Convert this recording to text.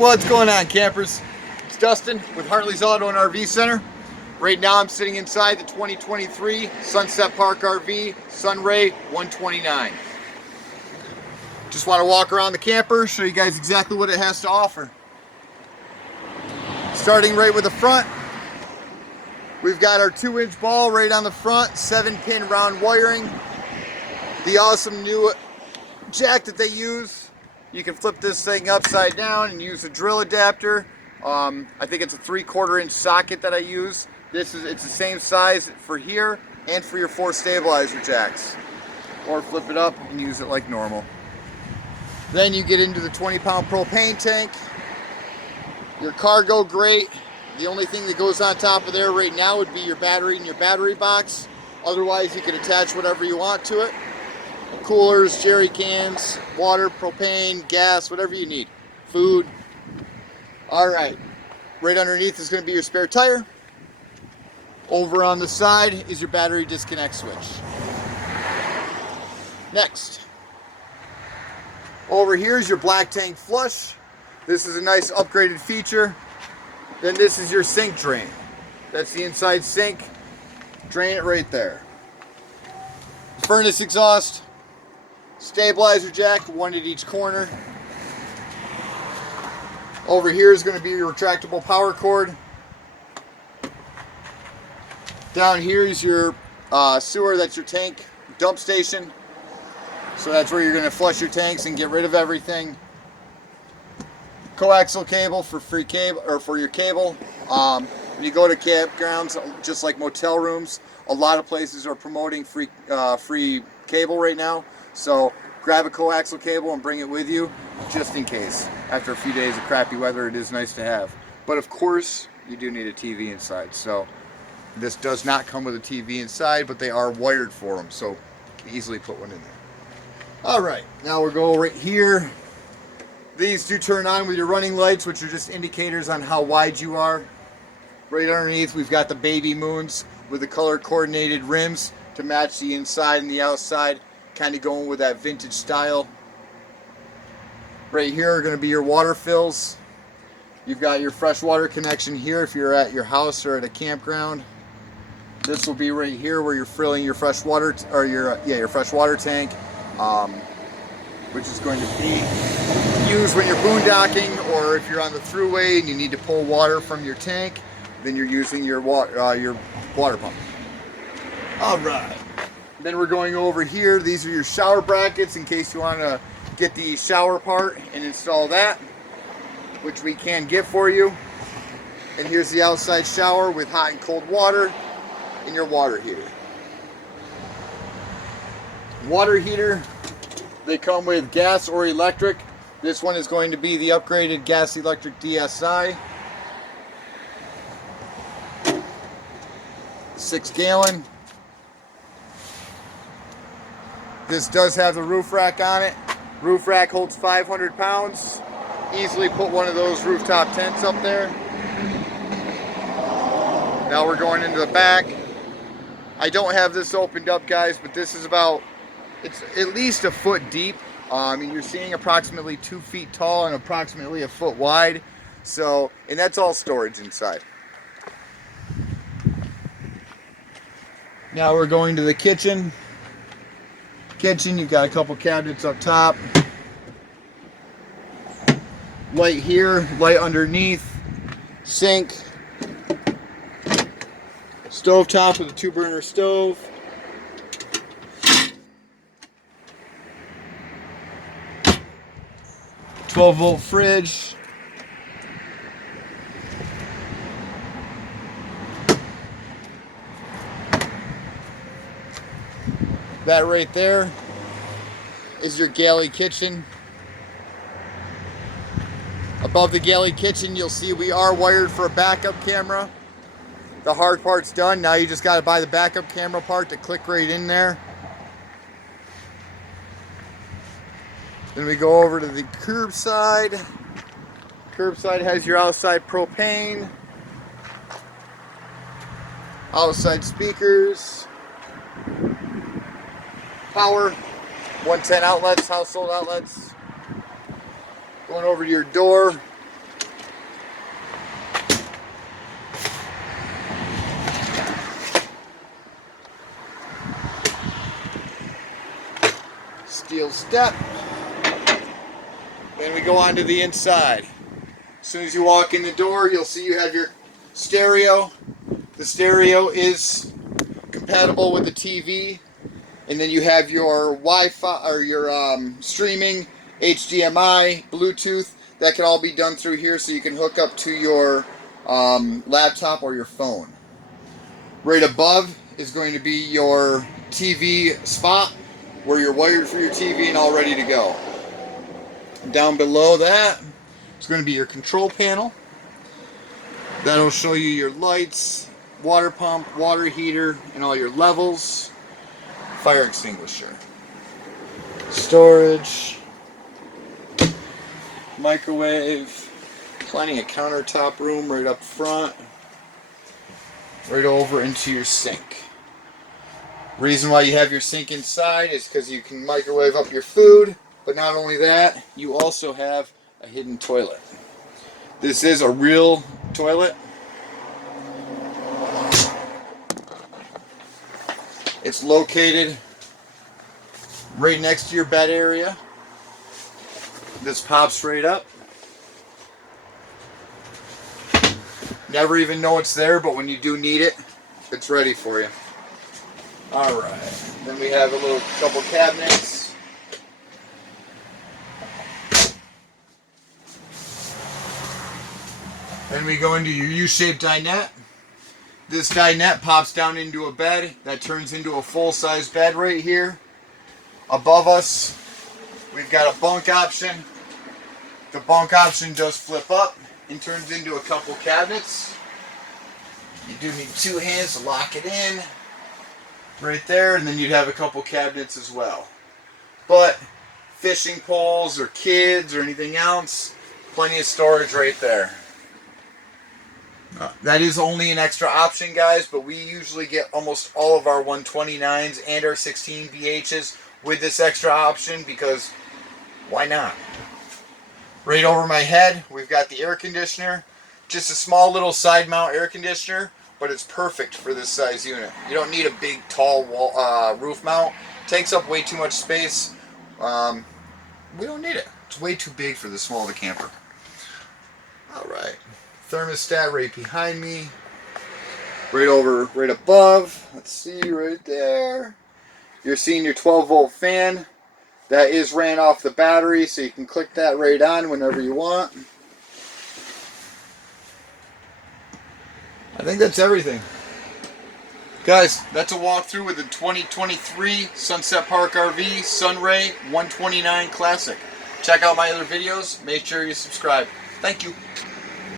What's going on, campers? It's Dustin with Hartleys Auto and RV Center. Right now I'm sitting inside the 2023 Sunset Park RV Sunray 129. Just want to walk around the camper, show you guys exactly what it has to offer. Starting right with the front, we've got our 2-inch ball right on the front, 7-pin round wiring. The awesome new jack that they use. You can flip this thing upside down and use a drill adapter. I think it's a 3/4 inch socket that I use. It's the same size for here and for your 4 stabilizer jacks. Or flip it up and use it like normal. Then you get into the 20-pound propane tank. Your cargo grate. The only thing that goes on top of there right now would be your battery and your battery box. Otherwise, you can attach whatever you want to it. Coolers, jerry cans, water, propane, gas, whatever you need. Food. Alright, right underneath is going to be your spare tire. Over on the side is your battery disconnect switch. Next, over here is your black tank flush. This is a nice upgraded feature. Then this is your sink drain. That's the inside sink. Drain it right there. Furnace exhaust. Stabilizer jack, 1 at each corner. Over here is going to be your retractable power cord. Down here is your sewer, that's your tank dump station. So that's where you're going to flush your tanks and get rid of everything. Coaxial cable for free cable, or for your cable. When you go to campgrounds, just like motel rooms, a lot of places are promoting free cable right now. So grab a coaxial cable and bring it with you, just in case. After a few days of crappy weather, it is nice to have. But of course, you do need a TV inside. So this does not come with a TV inside, but they are wired for them. So you can easily put one in there. All right, now we'll go right here. These do turn on with your running lights, which are just indicators on how wide you are. Right underneath, we've got the baby moons with the color coordinated rims to match the inside and the outside. Kind of going with that vintage style. Right here are going to be your water fills. You've got your freshwater connection here if you're at your house or at a campground. This will be right here where you're filling your fresh water, or your freshwater tank, which is going to be used when you're boondocking, or if you're on the thruway and you need to pull water from your tank, then you're using your water pump. All right. Then we're going over here. These are your shower brackets in case you want to get the shower part and install that, which we can get for you. And here's the outside shower with hot and cold water and your water heater. Water heater, they come with gas or electric. This one is going to be the upgraded gas electric DSI. 6 gallon. This does have the roof rack on it. Roof rack holds 500 pounds. Easily put one of those rooftop tents up there. Now we're going into the back. I don't have this opened up, guys, but this is it's at least a foot deep. You're seeing approximately 2 feet tall and approximately a foot wide. So, and that's all storage inside. Now we're going to the kitchen. You've got a couple cabinets up top. Light here, light underneath. Sink. Stove top with a 2-burner stove. "12-volt fridge. That right there is your galley kitchen. Above the galley kitchen, you'll see we are wired for a backup camera. The hard part's done. Now you just got to buy the backup camera part to click right in there. Then we go over to the curbside. Curbside has your outside propane, outside speakers, power, 110 outlets, household outlets. Going over to your door, step. Then we go on to the inside. As soon as you walk in the door, you'll see you have your stereo. The stereo is compatible with the TV. And then you have your Wi-Fi or your streaming, HDMI, Bluetooth. That can all be done through here, so you can hook up to your laptop or your phone. Right above is going to be your TV spot where you're wired for your TV and all ready to go. Down below that is going to be your control panel. That'll show you your lights, water pump, water heater, and all your levels. Fire extinguisher. Storage. Microwave. Plenty of countertop room right up front. Right over into your sink. Reason why you have your sink inside is because you can microwave up your food, but not only that, you also have a hidden toilet. This is a real toilet. It's located right next to your bed area. This pops right up. Never even know it's there, but when you do need it, it's ready for you. Alright, then we have a little couple cabinets. Then we go into your U-shaped dinette. This dinette pops down into a bed that turns into a full-size bed right here. Above us, we've got a bunk option. The bunk option does flip up and turns into a couple cabinets. You do need two hands to lock it in right there, and then you'd have a couple cabinets as well. But fishing poles or kids or anything else, plenty of storage right there. That is only an extra option, guys, but we usually get almost all of our 129s and our 16 BHs with this extra option because why not? Right over my head, we've got the air conditioner. Just a small little side mount air conditioner, but it's perfect for this size unit. You don't need a big, tall wall, roof mount. It takes up way too much space. We don't need it. It's way too big for this small of a camper. All right. Thermostat right behind me. Right above. Let's see, right there. You're seeing your 12-volt fan. That is ran off the battery, so you can click that right on whenever you want. I think that's everything. Guys, that's a walkthrough with the 2023 Sunset Park RV Sunray 129 Classic. Check out my other videos. Make sure you subscribe. Thank you.